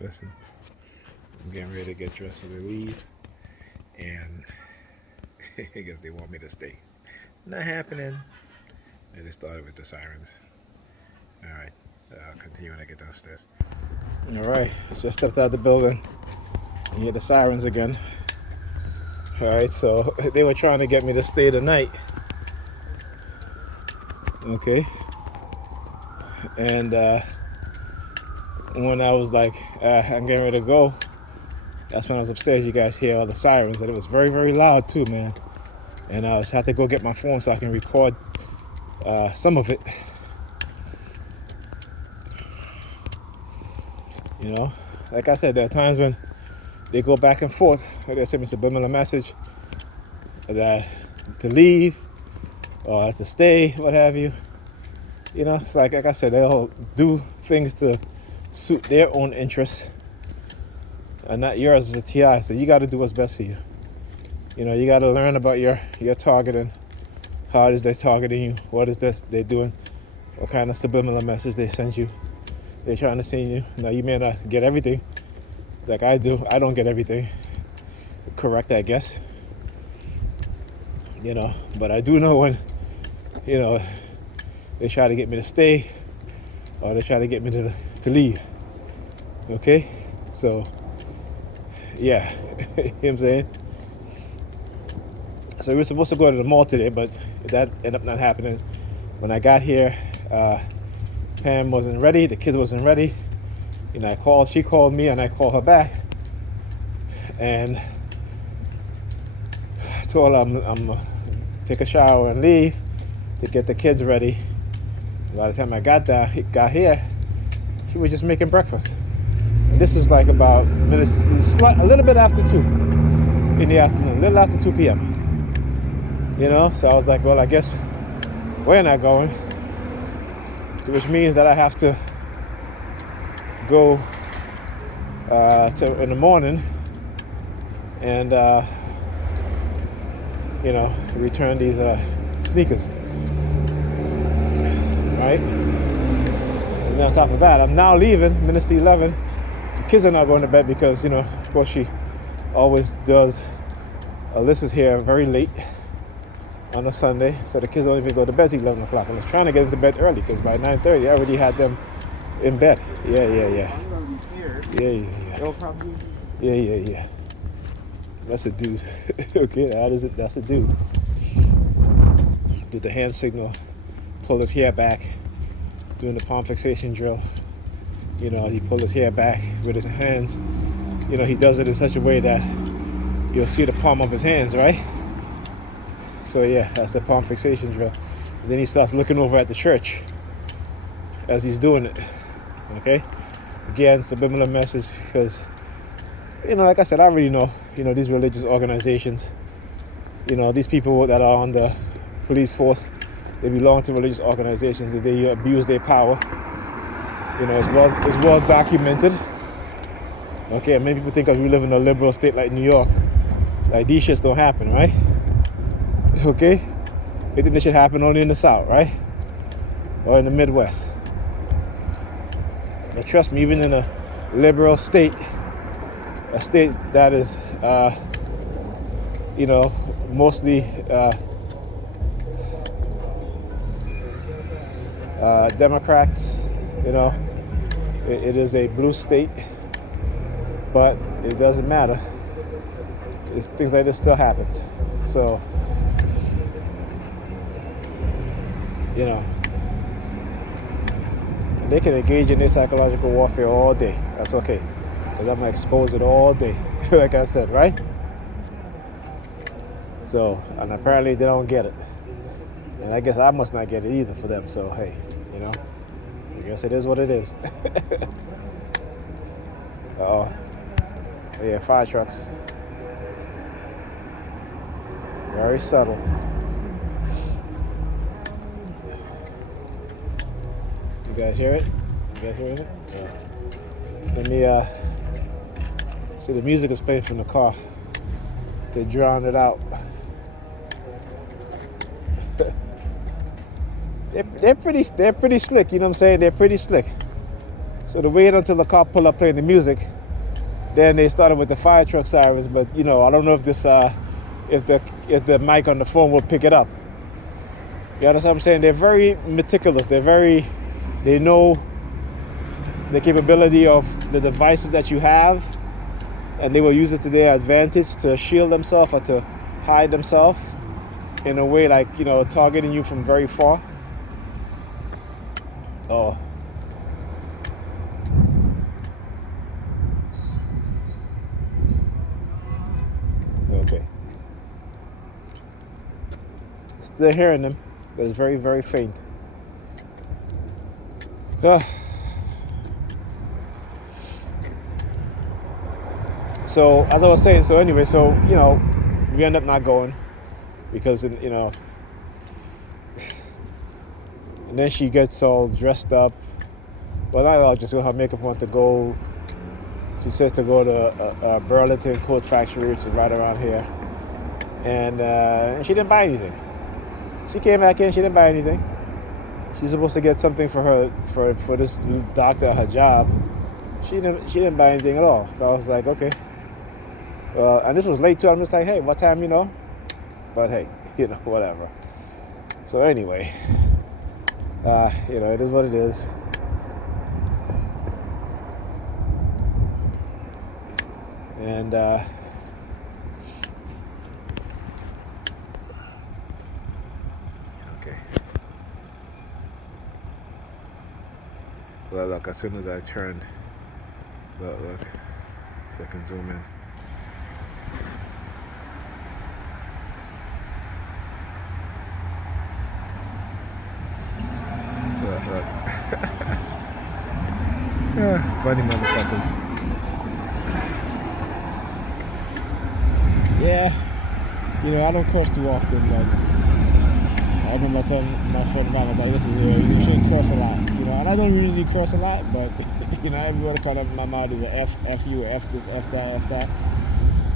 Listen, I'm getting ready to get dressed to leave, and I guess they want me to stay. Not happening. I just started with the sirens. All right, I'll continue when I get downstairs. All right, just stepped out the building. You hear the sirens again. All right, so they were trying to get me to stay the night. Okay, and when I was like, I'm getting ready to go, that's when I was upstairs. You guys hear all the sirens, and it was very, very loud too, man. And I had to go get my phone so I can record some of it. You know, like I said, there are times when they go back and forth. They send me a subliminal message that to leave or to stay, what have you. You know, it's like I said, they'll do things to suit their own interests and not yours as a TI. So you got to do what's best for you. You know, you got to learn about your targeting. How it is they're targeting you? What is this they're doing? What kind of subliminal message they send you? They're trying to send you. Now you may not get everything, like I do. I don't get everything correct, I guess. You know, but I do know when, you know, they try to get me to stay, or they try to get me to leave. Okay, so yeah, you know what I'm saying. So we were supposed to go to the mall today, but that ended up not happening. When I got here, Pam wasn't ready, the kids wasn't ready. You know, she called me and I called her back. And I told her I'm gonna take a shower and leave to get the kids ready. By the time I got here, she was just making breakfast. And this was like about a little bit after 2 in the afternoon, a little after 2 p.m. You know, so I was like, well, I guess we're not going, which means that I have to go in the morning and you know, return these sneakers, right? And on top of that, I'm now leaving, minutes to 11. The kids are not going to bed because, you know, of course she always does. Alyssa's here very late on a Sunday, so the kids don't even go to bed till 11 o'clock. I was trying to get into bed early because by 9:30 I already had them in bed. Yeah. Yeah. That's a dude. Okay, that's a dude. Did the hand signal, pull his hair back, doing the palm fixation drill. You know, he pulled his hair back with his hands. You know, he does it in such a way that you'll see the palm of his hands, right? So yeah, that's the palm fixation drill. And then he starts looking over at the church as he's doing it. Okay? Again, subliminal message, because, you know, like I said, I already know, you know, these religious organizations, you know, these people that are on the police force, they belong to religious organizations, that they abuse their power. You know, it's well documented. Okay, and many people think because we live in a liberal state like New York, like these shits don't happen, right? Okay? They think this should happen only in the South, right? Or in the Midwest. But trust me, even in a liberal state, a state that is, you know, mostly Democrats, you know, it is a blue state, but it doesn't matter. Things like this still happens. So, you know, they can engage in their psychological warfare all day. That's okay, because I'm gonna expose it all day, like I said, right? So, and apparently they don't get it, and I guess I must not get it either for them. So hey, you know, I guess it is what it is. Oh, yeah, fire trucks, very subtle. You guys hear it? You guys hearing it? Yeah. Let me see, the music is playing from the car. They drowned it out. They're pretty slick, you know what I'm saying? They're pretty slick. So they waited until the cop pulled up playing the music. Then they started with the fire truck sirens, but I don't know if this if the mic on the phone will pick it up. You understand what I'm saying? They're very meticulous. They know the capability of the devices that you have, and they will use it to their advantage to shield themselves or to hide themselves in a way like, targeting you from very far. Oh. Okay. Still hearing them, but it's very, very faint. So as I was saying, we end up not going because and then she gets all dressed up. Well, not all, just her makeup want to go. She says to go to Burlington Coat Factory, which is right around here, and she didn't buy anything. She came back in, she didn't buy anything. She's supposed to get something for her for this doctor at her job. She didn't buy anything at all. So I was like, okay. And this was late too. I'm just like, hey, what time, But hey, whatever. So anyway, it is what it is. And okay. Well, look, as soon as I turned, look, if I can zoom in. Look. Funny motherfuckers. Yeah, I don't curse too often, but I remember telling my friend about it, like, listen, you shouldn't curse a lot, and I don't usually curse a lot, but, everyone kind of, my mouth is a F you, F this, F that,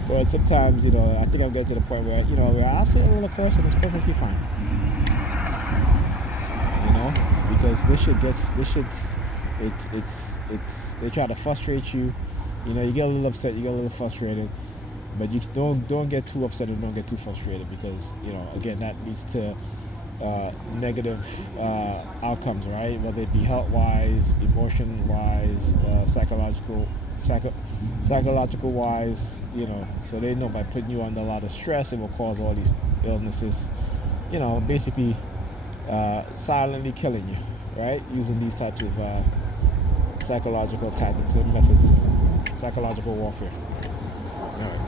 but sometimes, I think I'm getting to the point where, where I'll say a little curse and it's perfectly fine, because they try to frustrate you, you get a little upset, you get a little frustrated, but you don't get too upset and don't get too frustrated because, again, that leads to negative outcomes, right? Whether it be health-wise, emotion-wise, psychological-wise, so they know by putting you under a lot of stress, it will cause all these illnesses, basically silently killing you, right? Using these types of psychological tactics and methods, psychological warfare. All right.